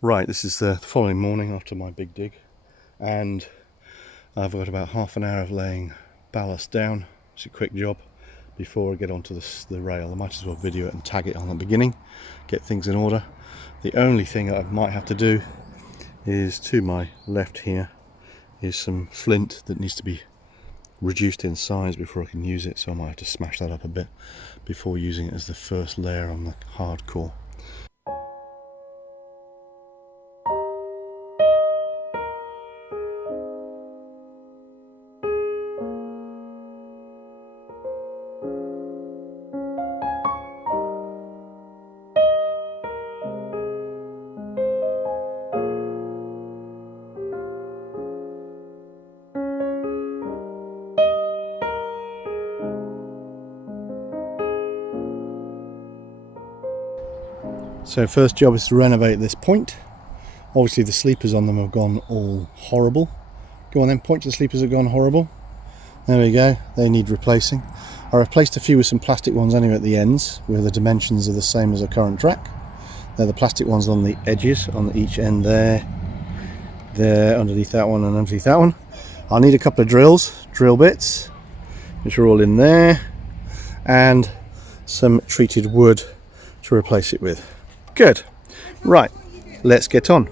Right, this is the following morning after my big dig, and I've got about half an hour of laying ballast down. It's a quick job before I get onto the rail. I might as well video it and tag it on the beginning, get things in order. The only thing I might have to do is, to my left here, is some flint that needs to be reduced in size before I can use it, so I might have to smash that up a bit before using it as the first layer on the hard core. So first job is to renovate this point. Obviously the sleepers on them have gone all horrible. Go on then, point to the sleepers have gone horrible. There we go, they need replacing. I replaced a few with some plastic ones anyway at the ends, where the dimensions are the same as the current track. They're the plastic ones on the edges, on each end there, underneath that one and underneath that one. I'll need a couple of drill bits, which are all in there, and some treated wood to replace it with. Good. Right, let's get on.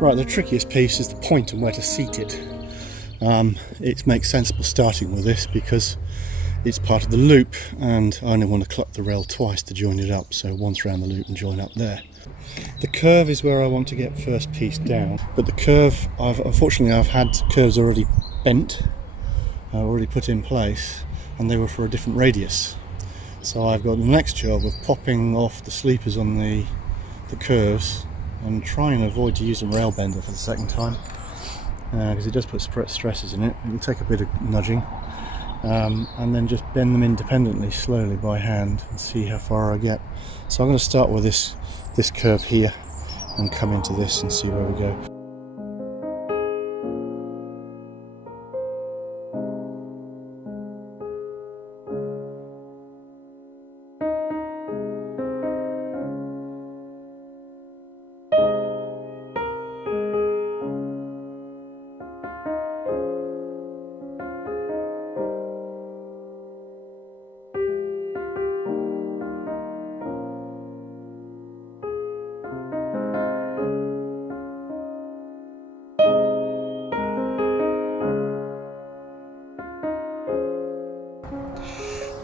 Right, the trickiest piece is the point and where to seat it. It makes sensible starting with this because it's part of the loop, and I only want to cluck the rail twice to join it up, so once around the loop and join up there. The curve is where I want to get first piece down, but the curve, unfortunately I've had curves already bent, already put in place, and they were for a different radius. So I've got the next job of popping off the sleepers on the curves and try and avoid to use a rail bender for the second time, because it does put stresses in it. It will take a bit of nudging, and then just bend them independently slowly by hand and see how far I get. So I'm going to start with this curve here and come into this and see where we go.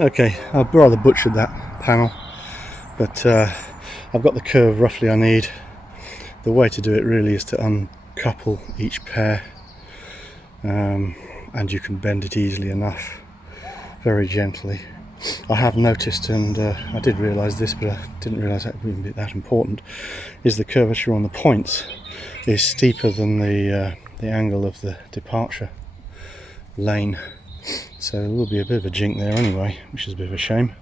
Okay, I've rather butchered that panel, but I've got the curve roughly I need. The way to do it really is to uncouple each pair, and you can bend it easily enough, very gently. I have noticed, and I did realise this, but I didn't realise that would be that important, is the curvature on the points is steeper than the angle of the departure lane. So there will be a bit of a jink there anyway, which is a bit of a shame.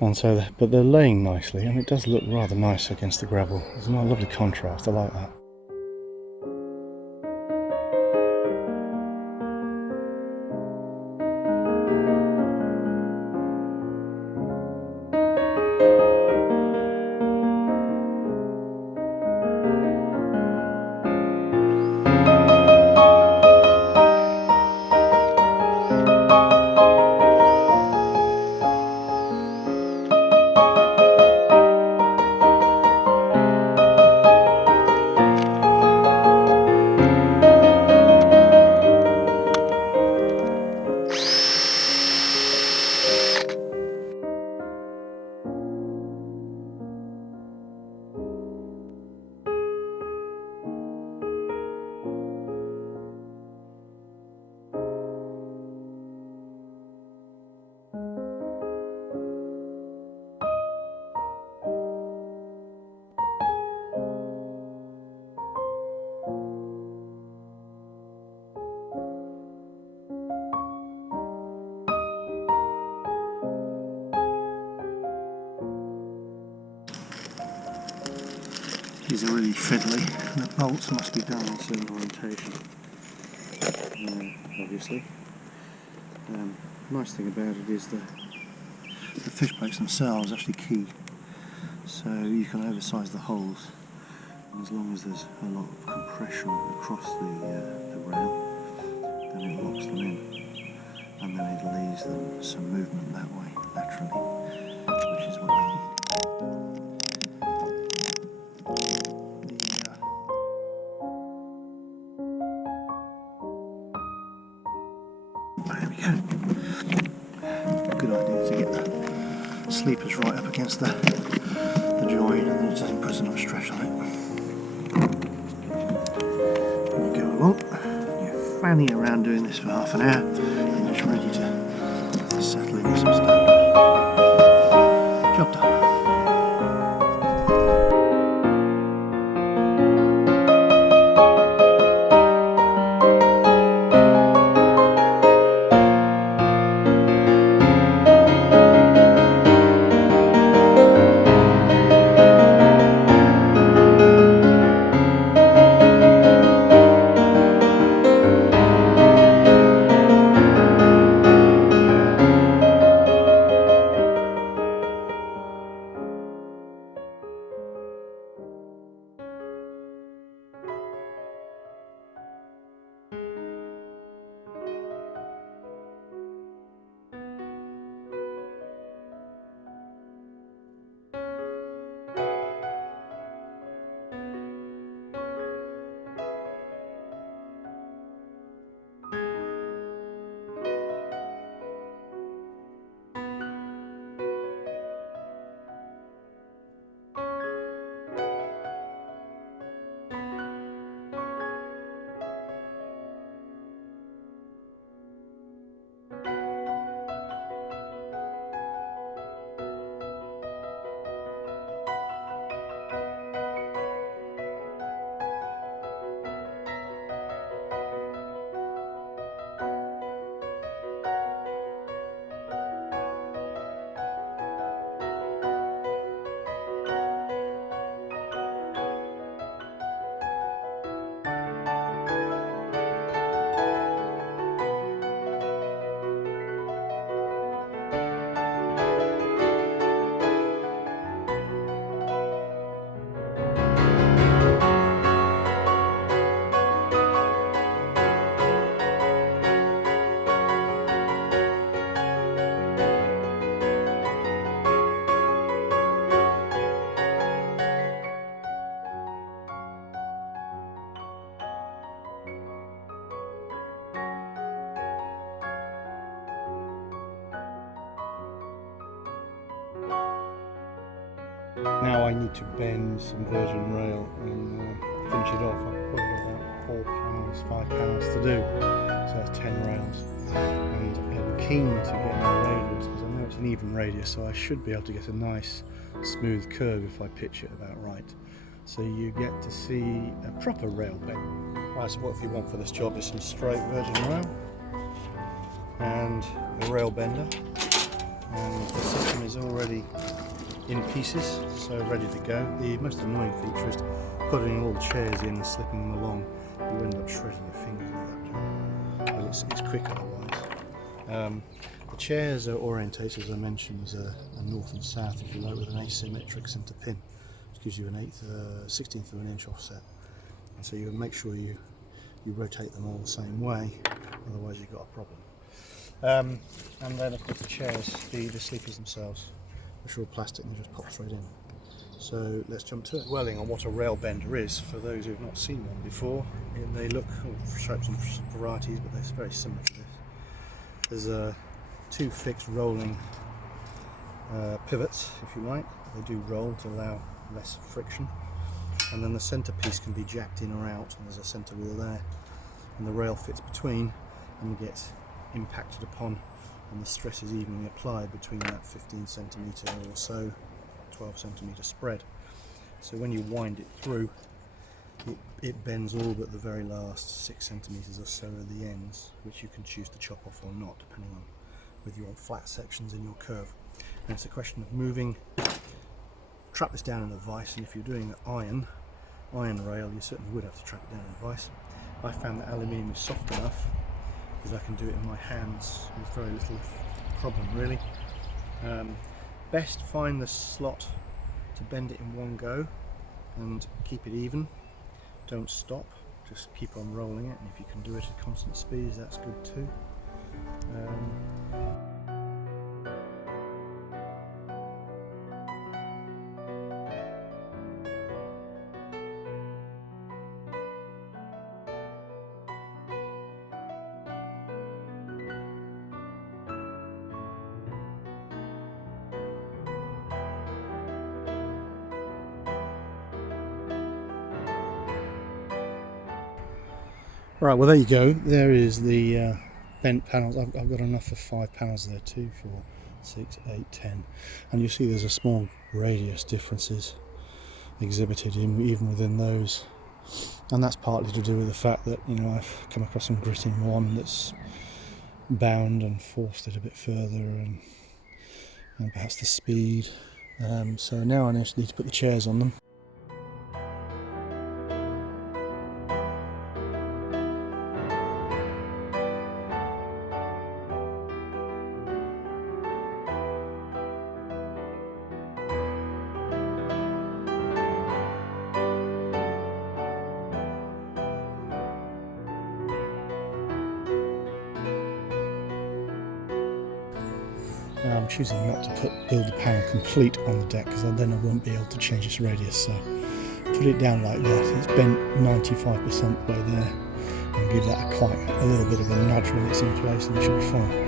And so, but they're laying nicely, and it does look rather nice against the gravel. There's a lovely contrast. I like that. pieces are really fiddly, and the bolts must be done in a certain orientation, obviously. Nice thing about it is the fish plates themselves actually key, so you can oversize the holes, and as long as there's a lot of compression across the rail, then it locks them in, and then it leaves them some movement that way, laterally, which is what we need. There we go. Good idea to get the sleepers right up against the join, and then it doesn't put so much stress on it. And you go along, you're fanning around doing this for half an hour, and it's ready to settle in with some stone. Job done. Now I need to bend some virgin rail and finish it off. I've put about £4, £5 to do, so that's 10 rails. And I'm keen to get my radius because I know it's an even radius, so I should be able to get a nice smooth curve if I pitch it about right. So you get to see a proper rail bend. Right, so what you want for this job is some straight virgin rail and a rail bender, and the system is already in pieces, so ready to go. The most annoying feature is putting all the chairs in and slipping them along. You end up shredding your fingers with that job, but it's quick otherwise. The chairs are orientated, as I mentioned, as a north and south, if you like, with an asymmetric centre pin, which gives you an 16th of an inch offset. And so you make sure you rotate them all the same way, otherwise you've got a problem. And then of course the chairs, the sleepers themselves, which are all plastic and they just pop straight in. So let's jump to it. Dwelling on what a rail bender is, for those who have not seen one before, they look shapes and varieties, but they're very similar to this. There's two fixed rolling pivots, if you like. They do roll to allow less friction, and then the centre piece can be jacked in or out, and there's a centre wheel there, and the rail fits between and gets impacted upon, and the stress is evenly applied between that 15 centimetre or so 12 centimetre spread. So when you wind it through, it bends all but the very last 6 centimetres or so at the ends, which you can choose to chop off or not, depending on with your flat sections in your curve. And it's a question of moving, trap this down in a vise, and if you're doing iron, iron rail, you certainly would have to track it down in vise. I found that aluminium is soft enough that I can do it in my hands with very little problem really. Best find the slot to bend it in one go and keep it even. Don't stop, just keep on rolling it, and if you can do it at constant speeds, that's good too. Right, well there you go. There is the bent panels. I've got enough for 5 panels there, 2, 4, 6, 8, 10. And you see there's a small radius differences exhibited even within those. And that's partly to do with the fact that, you know, I've come across some grit in one that's bound and forced it a bit further, and perhaps the speed. So now I just need to put the chairs on them. I'm choosing not to build the panel complete on the deck, because then I won't be able to change its radius. So put it down like that. It's bent 95% way there, and give that a little bit of a nudge when it's in place, and it should be fine.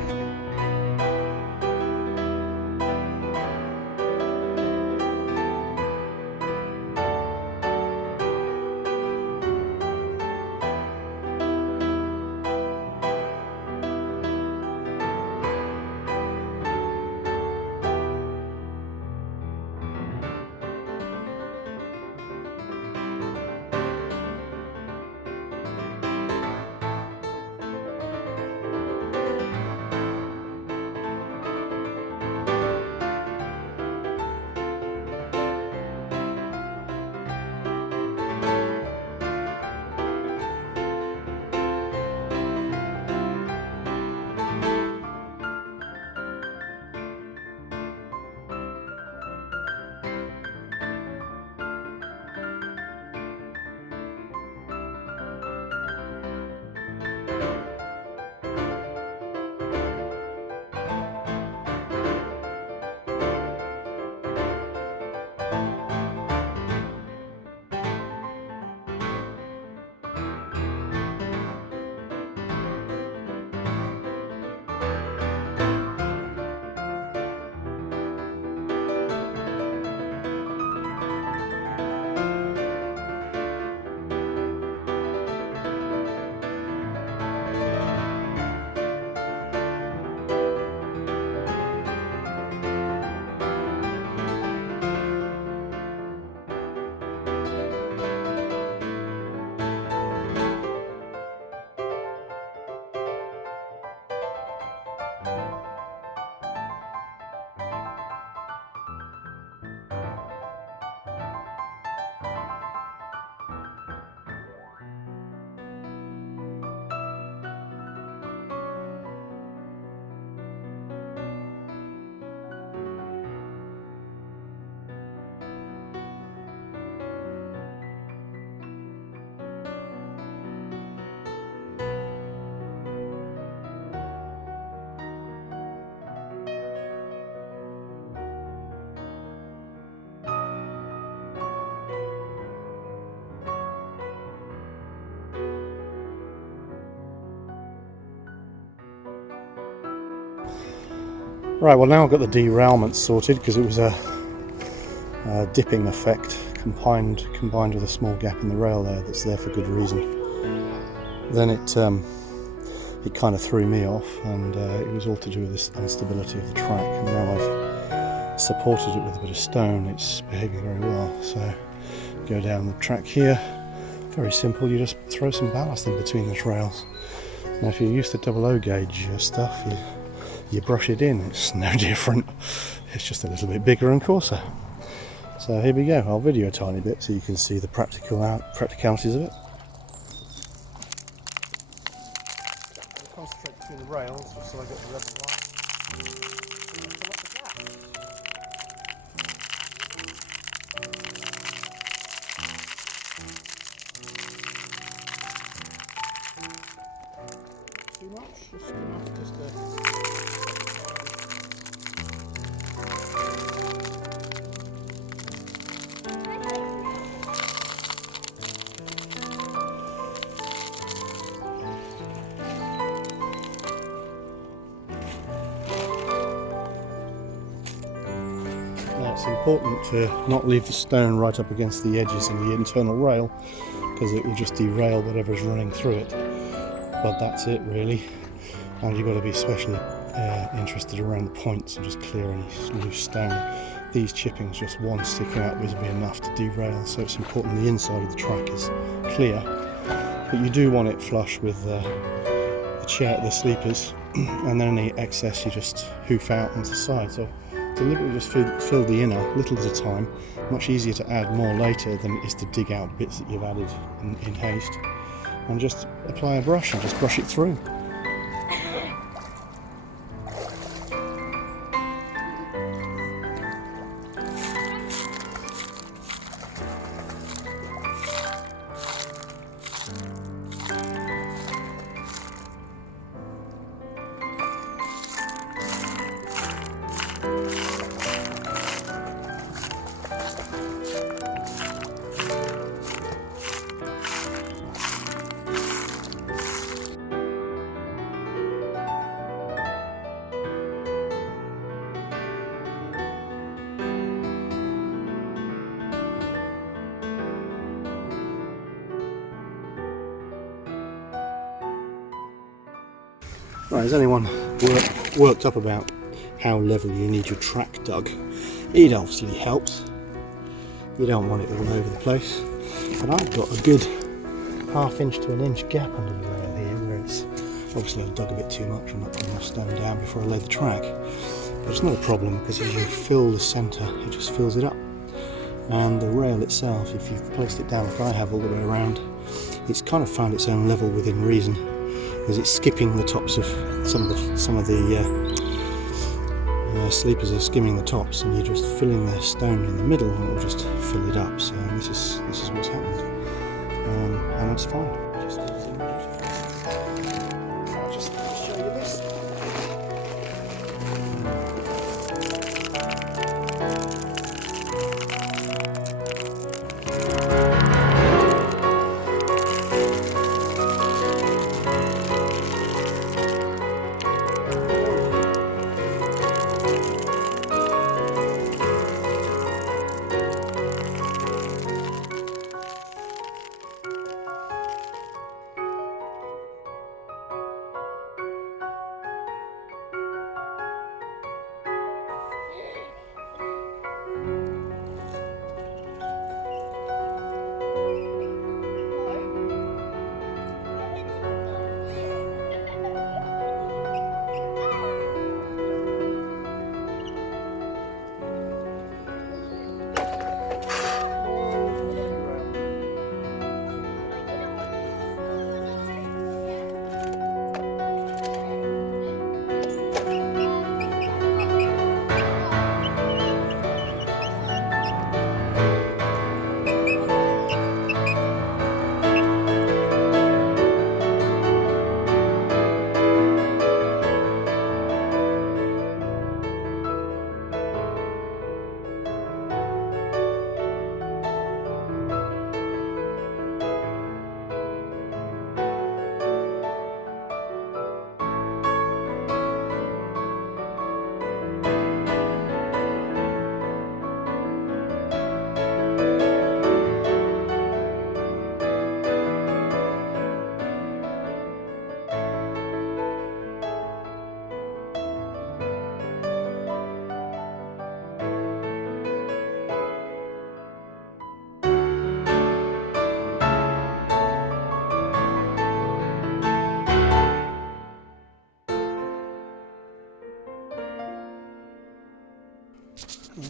Right, well now I've got the derailment sorted, because it was a dipping effect combined with a small gap in the rail there that's there for good reason. Then it kind of threw me off, and it was all to do with this instability of the track, and now I've supported it with a bit of stone. It's behaving very well. So go down the track here, very simple, you just throw some ballast in between the rails. Now if you're used to 00 gauge stuff, you brush it in, it's no different, it's just a little bit bigger and coarser. So here we go. I'll video a tiny bit so you can see the practicalities of it. Concentrate between the rails just so I get the level line. Too much? Just enough just to... Now it's important to not leave the stone right up against the edges and the internal rail, because it will just derail whatever's running through it. But that's it really, and you've got to be especially interested around the points and just clear any loose stone. These chippings, just one sticking out, will be enough to derail, so it's important the inside of the track is clear, but you do want it flush with the sleepers, and then any excess you just hoof out onto the side. So deliberately just fill the inner little at a time. Much easier to add more later than it is to dig out bits that you've added in haste. And just apply a brush and just brush it through. Right, has anyone worked up about how level you need your track dug? It obviously helps. You don't want it all over the place. But I've got a good ½ inch to an inch gap under the rail here, where it's obviously I've dug a bit too much and not put enough stone down before I lay the track. But it's not a problem, because as you fill the centre, it just fills it up. And the rail itself, if you've placed it down like I have all the way around, it's kind of found its own level within reason, because it's skipping the tops of some of the sleepers are skimming the tops, and you're just filling the stone in the middle, and it will just fill it up. So this is what's happening, and it's fine. I'll just show you this.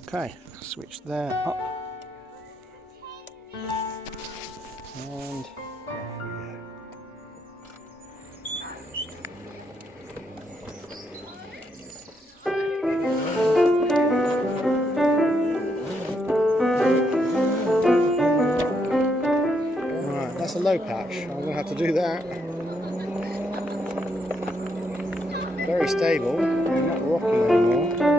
Okay, switch there up. very stable, not rocking anymore.